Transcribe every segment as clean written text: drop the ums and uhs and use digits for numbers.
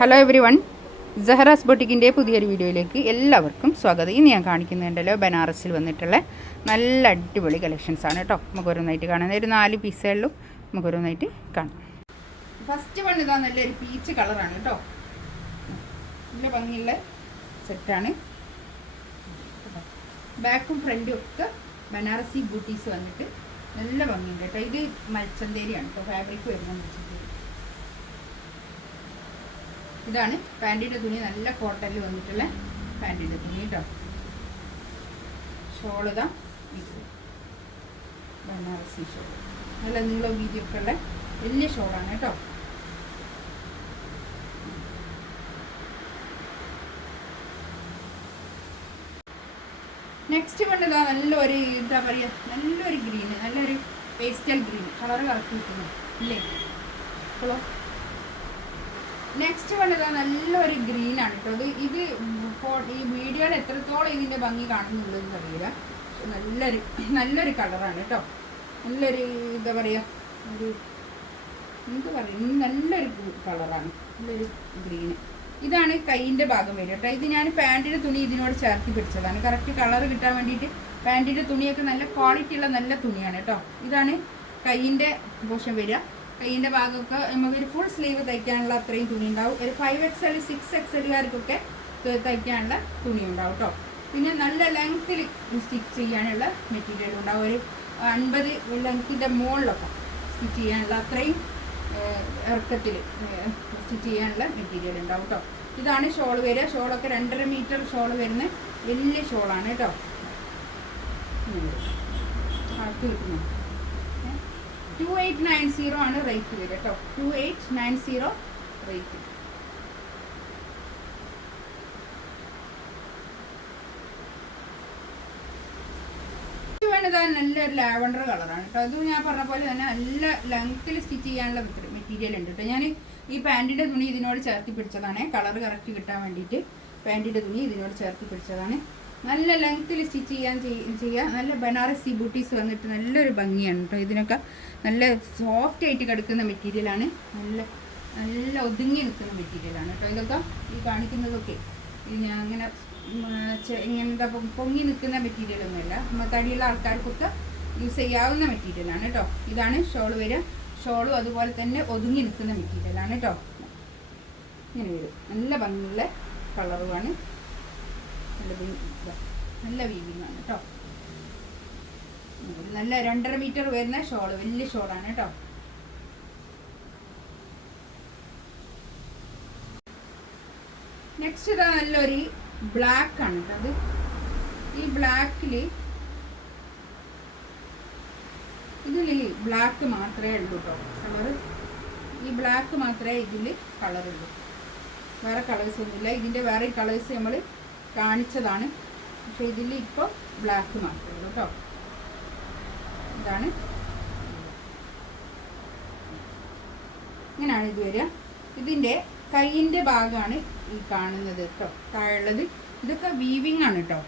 Hello every one, സഹറാസ് ബൊട്ടിക്കിൻ്റെ പുതിയൊരു വീഡിയോയിലേക്ക് എല്ലാവർക്കും സ്വാഗതം. ഇന്ന് ഞാൻ കാണിക്കുന്നുണ്ടല്ലോ ബനാറസിൽ വന്നിട്ടുള്ള നല്ല അടിപൊളി കളക്ഷൻസാണ് കേട്ടോ. നമുക്ക് ഓരോന്നായിട്ട് കാണാം. ഒരു 4 പീസേ ഉള്ളൂ, നമുക്ക് ഓരോന്നായിട്ട് കാണാം. ഫസ്റ്റ് വൺ ഇതാ നല്ലൊരു പീച്ച് കളറാണ് കേട്ടോ. നല്ല ഭംഗിയുള്ള സെറ്റാണ്. ബാക്കും ഫ്രണ്ടും ഒക്കെ ബനാറസി ബൂട്ടീസ് വന്നിട്ട് നല്ല ഭംഗിയുണ്ട് കേട്ടോ. ഇത് മൽച്ചന്തേരിയാണ് കേട്ടോ, ഫാബ്രിക് വരുന്ന മൽച്ചന്തേരി. ഇതാണ് പാൻറ്റിൻ്റെ തുണി, നല്ല കോട്ടണിൽ വന്നിട്ടുള്ള പാൻറ്റിൻ്റെ തുണി കേട്ടോ. ഷോളിതാ ബനാറസി ഷോൾ, നല്ല നീളം വീതിയൊക്കെ ഉള്ള വലിയ ഷോളാണ് കേട്ടോ. നെക്സ്റ്റ് കണ്ടതാ നല്ലൊരു എന്താ പറയുക, നല്ലൊരു ഗ്രീന്, നല്ലൊരു പേസ്റ്റൽ ഗ്രീൻ കളർ കറക്റ്റ് കിട്ടുന്നു ഇല്ലേ ഇപ്പോഴോ. നെക്സ്റ്റ് കണ്ടതാ നല്ലൊരു ഗ്രീനാണ് കേട്ടോ. ഇത് ഈ വീഡിയോയിൽ എത്രത്തോളം ഇതിൻ്റെ ഭംഗി കാണുന്നുള്ളതെന്ന് അറിയില്ല. നല്ലൊരു കളറാണ് കേട്ടോ. നല്ലൊരു എന്താ പറയുക, ഒരു എന്ത് പറയും, നല്ലൊരു കളറാണ്, നല്ലൊരു ഗ്രീന്. ഇതാണ് കൈയിൻ്റെ ഭാഗം വരിക കേട്ടോ. ഇത് ഞാൻ പാൻറ്റിൻ്റെ തുണി ഇതിനോട് ചേർത്തി പിടിച്ചതാണ്, കറക്റ്റ് കളർ കിട്ടാൻ വേണ്ടിയിട്ട്. പാൻറ്റിൻ്റെ തുണിയൊക്കെ നല്ല ക്വാളിറ്റി ഉള്ള നല്ല തുണിയാണ് കേട്ടോ. ഇതാണ് കൈയിൻ്റെ പോഷൻ വരിക. കൈയിൻ്റെ ഭാഗമൊക്കെ നമുക്കൊരു ഫുൾ സ്ലീവ് തയ്ക്കാനുള്ള അത്രയും തുണി ഉണ്ടാവും. ഒരു 5XL 6XLകാർക്കൊക്കെ തയ്ക്കാനുള്ള തുണി ഉണ്ടാവും കേട്ടോ. പിന്നെ നല്ല ലെങ്ത്തിൽ സ്റ്റിച്ച് ചെയ്യാനുള്ള മെറ്റീരിയൽ ഉണ്ടാവും. ഒരു 50 ലെങ്ത്തിൻ്റെ മുകളിലൊക്കെ സ്റ്റിച്ച് ചെയ്യാനുള്ള അത്രയും ഇറക്കത്തിൽ സ്റ്റിച്ച് ചെയ്യാനുള്ള മെറ്റീരിയൽ ഉണ്ടാവും കേട്ടോ. ഇതാണ് ഷോൾ വരിക. ഷോളൊക്കെ 2.5 മീറ്റർ ഷോൾ വരുന്ന വലിയ ഷോളാണ് കേട്ടോ. ആർക്ക് കിട്ടുന്നു 2890 ആണ് റേറ്റ് വരിക കേട്ടോ. 2890 റേറ്റ്. വേണ്ടതാ നല്ലൊരു ലാവണ്ടർ കളറാണ് കേട്ടോ. അത് ഞാൻ പറഞ്ഞ പോലെ തന്നെ നല്ല ലെങ്ത്തിൽ സ്റ്റിച്ച് ചെയ്യാനുള്ള മെറ്റീരിയൽ ഉണ്ട് കേട്ടോ. ഞാൻ ഈ പാൻറ്റിൻ്റെ തുണി ഇതിനോട് ചേർത്തി പിടിച്ചതാണ്, കളർ കറക്റ്റ് കിട്ടാൻ വേണ്ടിയിട്ട്. പാൻറ്റിൻ്റെ തുണി ഇതിനോട് ചേർത്തി പിടിച്ചതാണ്. നല്ല ലെങ്ത്തിൽ സ്റ്റിച്ച് ചെയ്യാം. നല്ല ബനാറസി ബൂട്ടീസ് വന്നിട്ട് നല്ലൊരു ഭംഗിയാണ് കേട്ടോ. ഇതിനൊക്കെ നല്ല സോഫ്റ്റ് ആയിട്ട് കിടക്കുന്ന മെറ്റീരിയലാണ്, നല്ല ഒതുങ്ങി നിൽക്കുന്ന മെറ്റീരിയലാണ് കേട്ടോ. ഇതൊക്കെ ഈ കാണിക്കുന്നതൊക്കെ ഞാൻ അങ്ങനെ ഇങ്ങനത്തെ പൊങ്ങി നിൽക്കുന്ന മെറ്റീരിയലൊന്നുമല്ല, തടിയുള്ള ആൾക്കാർക്കൊക്കെ യൂസ് ചെയ്യാവുന്ന മെറ്റീരിയലാണ് കേട്ടോ. ഇതാണ് ഷോൾ വരിക. ഷോളും അതുപോലെ തന്നെ ഒതുങ്ങി നിൽക്കുന്ന മെറ്റീരിയലാണ് കേട്ടോ. ഇങ്ങനെ വരും. നല്ല ഭംഗിയുള്ള കളറുമാണ്, നല്ല വീവിങ് ആണ് കേട്ടോ. നല്ല 2.5 മീറ്റർ വരുന്ന ഷോള്, വലിയ ഷോളാണ് കേട്ടോ. നെക്സ്റ്റ് ഇതാ നല്ലൊരു ബ്ലാക്ക് ആണ് കേട്ടോ. അത് ഈ ബ്ലാക്കില് ഇതിൽ ബ്ലാക്ക് മാത്രമേ ഉള്ളൂ കേട്ടോ കളറ്. ഈ ബ്ലാക്ക് മാത്രമേ ഇതിൽ കളറുള്ളൂ, വേറെ കളേഴ്സ് ഒന്നുമില്ല. ഇതിൻ്റെ വേറെ കളേഴ്സ് നമ്മൾ കാണിച്ചതാണ്, പക്ഷെ ഇതിൽ ഇപ്പോൾ ബ്ലാക്ക് മാത്രമേ ഉള്ളൂ കേട്ടോ. ഇതാണ്, ഇങ്ങനെയാണ് ഇത് വരിക. ഇതിൻ്റെ കൈയിൻ്റെ ഭാഗമാണ് ഈ കാണുന്നത് കേട്ടോ, താഴെയുള്ളത്. ഇതൊക്കെ വീവിങ് ആണ് കേട്ടോ.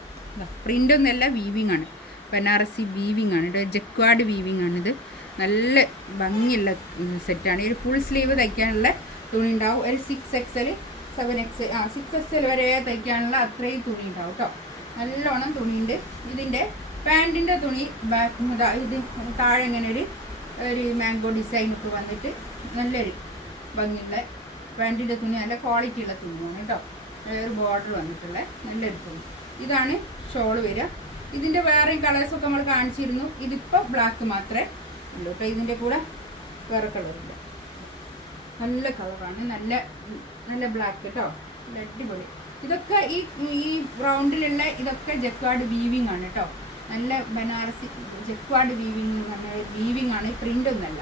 പ്രിൻ്റ് ഒന്നല്ല, വീവിങ് ആണ്, ബനാറസി വീവിങ് ആണ് കേട്ടോ. ജക്വാഡ് വീവിങ് ആണിത്. നല്ല ഭംഗിയുള്ള സെറ്റാണ്. ഒരു ഫുൾ സ്ലീവ് തയ്ക്കാനുള്ള തുണി ഉണ്ടാവും. ഒരു 6XL 6XL വരെ തയ്ക്കാനുള്ള അത്രയും തുണി ഉണ്ടാവും കേട്ടോ. നല്ലോണം തുണിയുണ്ട്. ഇതിൻ്റെ പാൻറ്റിൻ്റെ തുണി ഇത് താഴെ ഇങ്ങനെ ഒരു മാംഗോ ഡിസൈനൊക്കെ വന്നിട്ട് നല്ലൊരു ഭംഗിയുള്ള പാൻറ്റിൻ്റെ തുണി, നല്ല ക്വാളിറ്റി ഉള്ള തുണിയാണ് കേട്ടോ. ഒരു ബോർഡർ വന്നിട്ടുള്ള നല്ലൊരു തുണി. ഇതാണ് ഷോള് വരിക. ഇതിൻ്റെ വേറെയും കളേഴ്സൊക്കെ നമ്മൾ കാണിച്ചിരുന്നു. ഇതിപ്പോൾ ബ്ലാക്ക് മാത്രമേ ഉള്ളൂ കേട്ടോ. ഇതിൻ്റെ കൂടെ വേറെ കളറില്ല. നല്ല കളറാണ്, നല്ല ബ്ലാക്ക് കേട്ടോ, നല്ല അടിപൊളി. ഇതൊക്കെ ഈ റൗണ്ടിലുള്ള ഇതൊക്കെ ജക്വാഡ് വീവിങ് ആണ് കേട്ടോ. നല്ല ബനാറസി ജക്വാഡ് വീവിങ് വീവിങ് ആണ്, പ്രിൻ്റ് ഒന്നല്ല.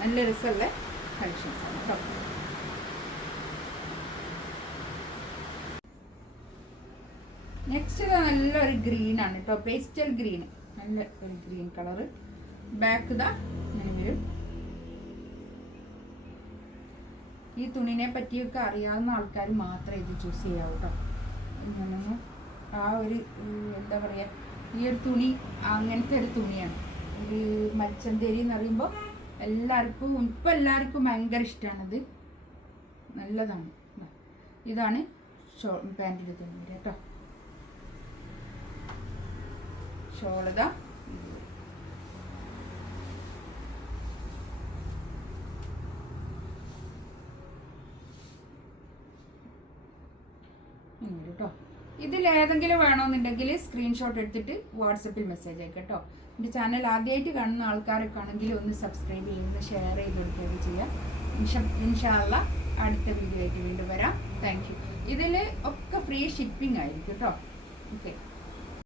നല്ല രസമുള്ള കളക്ഷൻസ് ആണ് കേട്ടോ. നെക്സ്റ്റ് ഇതാ നല്ലൊരു ഗ്രീൻ ആണ് കേട്ടോ, പേസ്റ്റൽ ഗ്രീൻ, നല്ല ഒരു ഗ്രീൻ കളറ്. ബാക്ക് ഇതാ ഇങ്ങനെ വരും. ഈ തുണിനെ പറ്റിയൊക്കെ അറിയാവുന്ന ആൾക്കാർ മാത്രമേ ഇത് ചൂസ് ചെയ്യാവൂ കേട്ടോ. ഞാനൊന്നും ആ ഒരു എന്താ പറയുക, ഈ ഒരു തുണി അങ്ങനത്തെ ഒരു തുണിയാണ്. ഒരു മൽച്ചന്തേരി എന്ന് പറയുമ്പോൾ എല്ലാവർക്കും ഭയങ്കര ഇഷ്ടമാണത്. നല്ലതാണ്. ഇതാണ് പാൻറ്റിൻ്റെ തുണി വരിക കേട്ടോ. ഷോളത കേട്ടോ. ഇതിലേതെങ്കിലും വേണമെന്നുണ്ടെങ്കിൽ സ്ക്രീൻഷോട്ട് എടുത്തിട്ട് വാട്സപ്പിൽ മെസ്സേജ് അയക്കാം കേട്ടോ. എൻ്റെ ചാനൽ ആദ്യമായിട്ട് കാണുന്ന ആൾക്കാരൊക്കെ ആണെങ്കിൽ ഒന്ന് സബ്സ്ക്രൈബ് ചെയ്യുന്നത്, ഷെയർ ചെയ്ത് കൊടുക്കുകയൊക്കെ ചെയ്യാം. ഇൻഷാ അല്ലാഹ് അടുത്ത വീഡിയോ ആയിട്ട് വീണ്ടും വരാം. Thank you. ഇതിൽ ഒക്കെ ഫ്രീ ഷിപ്പിംഗ് ആയിരിക്കും കേട്ടോ. ഓക്കെ.